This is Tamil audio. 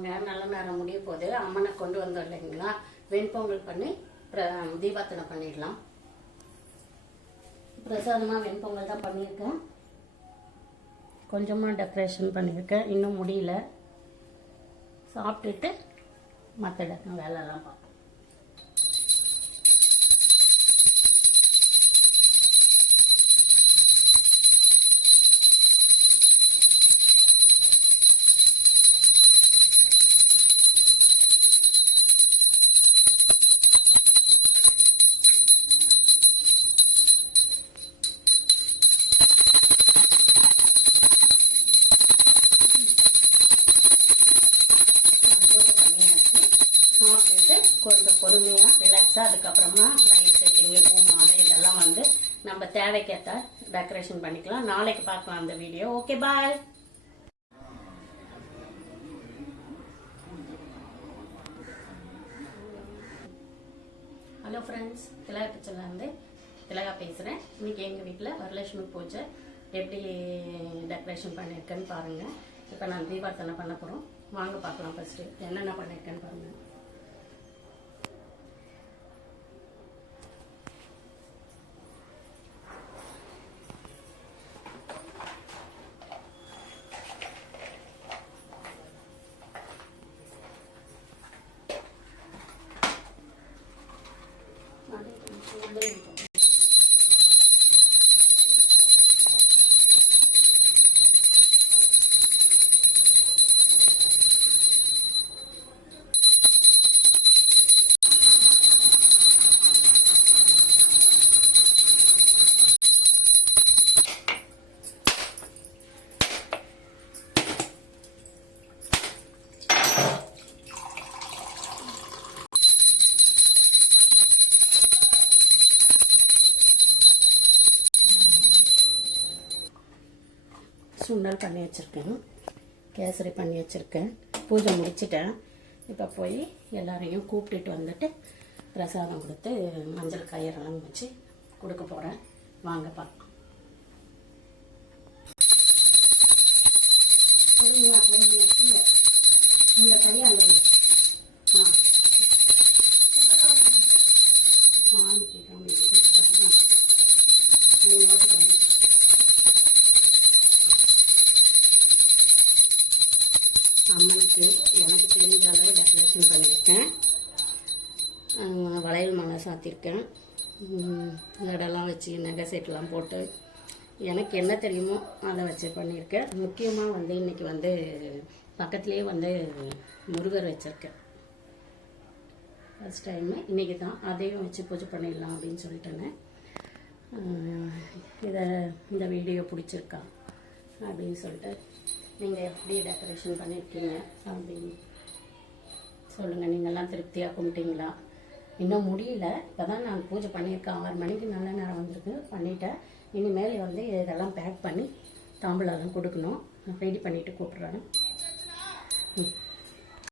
வாங்க, நல்ல நேரம் முடிய போது. அம்மனை கொண்டு வந்தோம் இல்லைங்களா, வெண்பொங்கல் பண்ணி தீபார்த்தனை பண்ணிடலாம். பிரசாதமாக வெண்பொங்கல் தான் பண்ணியிருக்கேன். கொஞ்சமாக டெக்கரேஷன் பண்ணியிருக்கேன், இன்னும் முடியல. சாப்பிட்டுட்டு மற்ற வேலைலாம் பார்ப்போம். சாப்பிட்டுட்டு கொஞ்சம் பொறுமையாக ரிலாக்ஸாக அதுக்கப்புறமா லைட் செட்டிங்கு, பூ மாலை இதெல்லாம் வந்து நம்ம தேவைக்கேற்ற டெக்கரேஷன் பண்ணிக்கலாம். நாளைக்கு பார்க்கலாம் அந்த வீடியோ. ஓகே, பாய். ஹலோ ஃப்ரெண்ட்ஸ், திலகா கிச்சன்லேருந்து திலகா பேசுகிறேன். இன்றைக்கி எங்கள் வீட்டில் வரலட்சுமி பூஜை எப்படி டெக்கரேஷன் பண்ணியிருக்கேன்னு பாருங்கள். இப்போ நான் தீபார்த்தனை பண்ண போகிறோம். வாங்க பார்க்கலாம். ஃபஸ்ட்டு என்னென்ன பண்ணியிருக்கேன்னு பாருங்கள். சுண்டல் பண்ணி வச்சுருக்கேன், கேசரி பண்ணி வச்சுருக்கேன். பூஜை முடிச்சிட்டேன். இப்போ போய் எல்லாரையும் கூப்பிட்டுட்டு வந்துட்டு பிரசாதம் கொடுத்து மஞ்சள் கயிறெல்லாம் வச்சு கொடுக்க போகிறேன். வாங்க பார்க்கலாம். இந்த கறி அந்த சாமிக்கு அம்மனுக்கு எனக்கு தெரிஞ்ச அளவு டெக்கரேஷன் பண்ணியிருக்கேன். வளையல் மாலை சாத்தியிருக்கேன். லடெல்லாம் வச்சு நகை செட்டெலாம் போட்டு எனக்கு என்ன தெரியுமோ அதை வச்சு பண்ணியிருக்கேன். முக்கியமாக வந்து இன்றைக்கி வந்து பக்கத்துலேயே வந்து முருகர் வச்சுருக்கேன். ஃபஸ்ட் டைமு இன்றைக்கி தான் அதையும் வச்சு பூஜை பண்ணிடலாம் அப்படின்னு சொல்லிட்டேன்னு. இந்த வீடியோ பிடிச்சிருக்கா அப்படின்னு சொல்லிட்டு நீங்கள் எப்படி டெக்கரேஷன் பண்ணியிருக்கீங்க அப்படின்னு சொல்லுங்கள். நீங்கள்லாம் திருப்தியாக கும்பிட்டீங்களா? இன்னும் முடியல. இப்போ தான் நான் பூஜை பண்ணியிருக்கேன். 6 மணிக்கு நல்ல நேரம் வந்திருக்கு, பண்ணிட்டேன். இனிமேல் வந்து இதெல்லாம் பேக் பண்ணி தாம்பூலம் கொடுக்கணும். ரெடி பண்ணிவிட்டு கூப்பிட்றேன்.